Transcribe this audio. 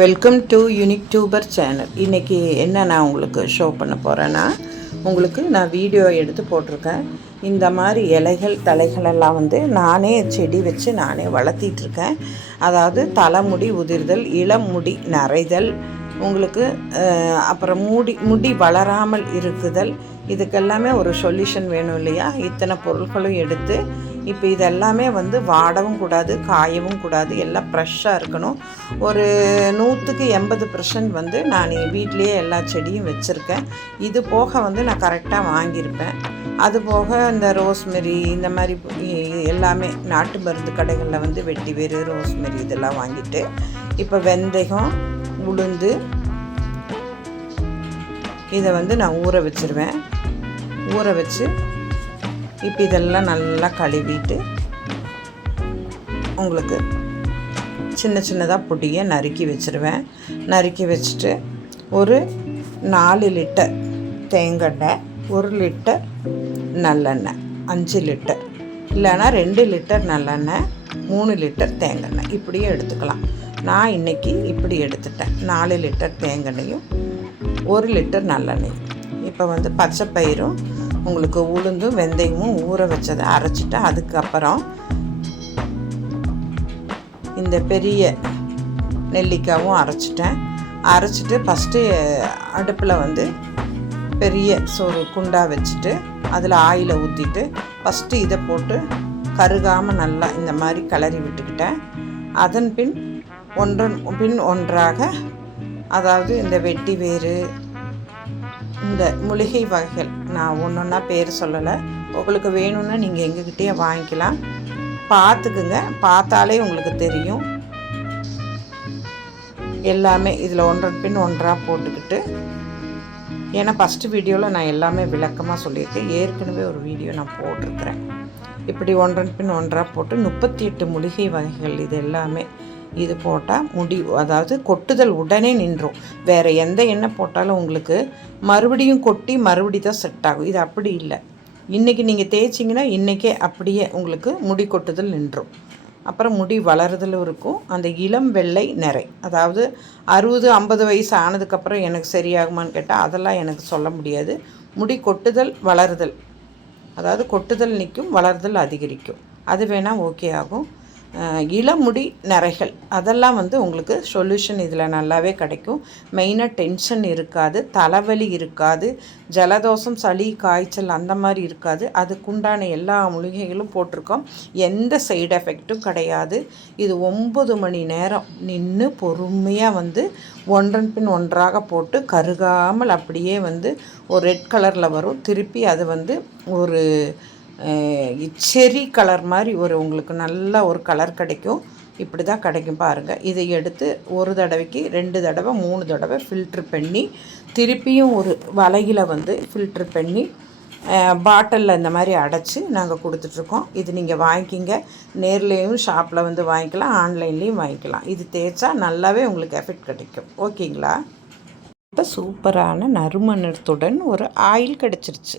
Welcome to unique tuber channel. இன்றைக்கி என்ன நான் உங்களுக்கு ஷோ பண்ண போகிறேன்னா, உங்களுக்கு நான் வீடியோ எடுத்து போட்டிருக்கேன். இந்த மாதிரி இலைகள் தலைகளெல்லாம் வந்து நானே செடி வச்சு நானே வளர்த்திட்ருக்கேன். அதாவது தலைமுடி உதிர்தல், இளம் முடி நரைதல், உங்களுக்கு அப்புறம் முடி வளராமல் இருக்குதல், இதுக்கெல்லாமே ஒரு சொல்யூஷன் வேணும் இல்லையா? இத்தனை பொருட்களும் எடுத்து இப்போ இதெல்லாமே வந்து வாடவும் கூடாது, காயவும் கூடாது, எல்லாம் ஃப்ரெஷ்ஷாக இருக்கணும். ஒரு 100% வந்து நான் வீட்லேயே எல்லா செடியும் வச்சுருக்கேன். இது போக வந்து நான் கரெக்டாக வாங்கியிருப்பேன். அது போக இந்த ரோஸ்மெரி இந்த மாதிரி எல்லாமே நாட்டு மருந்து கடைகளில் வந்து வெட்டி வேறு ரோஸ்மெரி இதெல்லாம் வாங்கிட்டு, இப்போ வெந்தயம், உளுந்து இதை வந்து நான் ஊற வச்சுருவேன். ஊற வச்சு இப்போ இதெல்லாம் நல்லா கழுவிட்டு உங்களுக்கு சின்ன சின்னதாக பொடியை நறுக்கி வச்சுருவேன். நறுக்கி வச்சுட்டு ஒரு 4 லிட்டர் தேங்காய், 1 லிட்டர் நல்லெண்ணெய், 5 லிட்டர் இல்லைன்னா 2 லிட்டர் நல்லெண்ணெய், 3 லிட்டர் தேங்காய் இப்படியே எடுத்துக்கலாம். நான் இன்றைக்கி இப்படி எடுத்துட்டேன். 4 லிட்டர் தேங்காயும் 1 லிட்டர் நல்லெண்ணெய். இப்போ வந்து பச்சை பயிரும் உங்களுக்கு உளுந்தும் வெந்தயமும் ஊற வச்சதை அரைச்சிட்டேன். அதுக்கப்புறம் இந்த பெரிய நெல்லிக்காவும் அரைச்சிட்டு ஃபஸ்ட்டு அடுப்பில் வந்து பெரிய குண்டா வச்சுட்டு அதில் ஆயிலை ஊற்றிட்டு ஃபஸ்ட்டு இதை போட்டு கருகாமல் நல்லா இந்த மாதிரி கிளறி விட்டுக்கிட்டேன். அதன் பின் ஒன்றாக அதாவது இந்த வெட்டி வேறு, இந்த மூலிகை வகைகள் நான் ஒன்றா பேர் சொல்லலை. உங்களுக்கு வேணும்னா நீங்கள் எங்ககிட்டயே வாங்கிக்கலாம். பார்த்துக்குங்க, பார்த்தாலே உங்களுக்கு தெரியும். எல்லாமே இதில் ஒன்றன் பின் ஒன்றாக போட்டுக்கிட்டு, ஏன்னா ஃபஸ்ட்டு வீடியோவில் நான் எல்லாமே விளக்கமாக சொல்லியிருக்கேன். ஏற்கனவே ஒரு வீடியோ நான் போட்டிருக்கிறேன். இப்படி ஒன்றன் பின் ஒன்றாக போட்டு 38 மூலிகை வகைகள் இது எல்லாமே இது போட்டால் முடி அதாவது கொட்டுதல் உடனே நின்றும். வேறு எந்த எண்ணெய் போட்டாலும் உங்களுக்கு மறுபடியும் கொட்டி தான் செட் ஆகும். இது அப்படி இல்லை. இன்றைக்கி நீங்கள் தேய்ச்சிங்கன்னா இன்றைக்கே அப்படியே உங்களுக்கு முடி கொட்டுதல் நின்றும். அப்புறம் முடி வளருதலும் இருக்கும். அந்த இளம் வெள்ளை நிறை, அதாவது 60-50 வயசு ஆனதுக்கப்புறம் எனக்கு சரியாகுமான்னு கேட்டால் அதெல்லாம் எனக்கு சொல்ல முடியாது. முடி கொட்டுதல் வளருதல், அதாவது கொட்டுதல் நிற்கும், வளருதல் அதிகரிக்கும், அது வேணால் ஓகே ஆகும். இளமுடி நரைகள் அதெல்லாம் வந்து உங்களுக்கு சொல்யூஷன் இதில் நல்லாவே கிடைக்கும். மெயினாக டென்ஷன் இருக்காது, தலைவலி இருக்காது, ஜலதோஷம், சளி, காய்ச்சல் அந்த மாதிரி இருக்காது. அதுக்குண்டான எல்லா மூலிகைகளும் போட்டிருக்கோம். எந்த சைடு எஃபெக்ட்டும் கிடையாது. இது 9 மணி நேரம் நின்று பொறுமையாக வந்து ஒன்றன் பின் ஒன்றாக போட்டு கருகாமல் அப்படியே வந்து ஒரு ரெட் கலரில் வரும். திருப்பி அது வந்து ஒரு செரி கலர் மாதிரி உங்களுக்கு நல்ல ஒரு கலர் கிடைக்கும். இப்படி தான் கிடைக்கும் பாருங்கள். இதை எடுத்து ஒரு தடவைக்கு 2 தடவை 3 தடவை ஃபில்ட்ரு பண்ணி திருப்பியும் ஒரு வலையில் வந்து ஃபில்ட்ரு பண்ணி பாட்டிலில் இந்த மாதிரி அடைச்சி நாங்கள் கொடுத்துட்ருக்கோம். இது நீங்கள் வாங்கிக்கிங்க. நேர்லேயும் ஷாப்பில் வந்து வாங்கிக்கலாம், ஆன்லைன்லேயும் வாங்கிக்கலாம். இது தேய்ச்சா நல்லாவே உங்களுக்கு எஃபெக்ட் கிடைக்கும். ஓகேங்களா? இப்போ சூப்பரான நறுமணத்துடன் ஒரு ஆயில் கிடச்சிருச்சு.